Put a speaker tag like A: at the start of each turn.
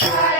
A: Bye.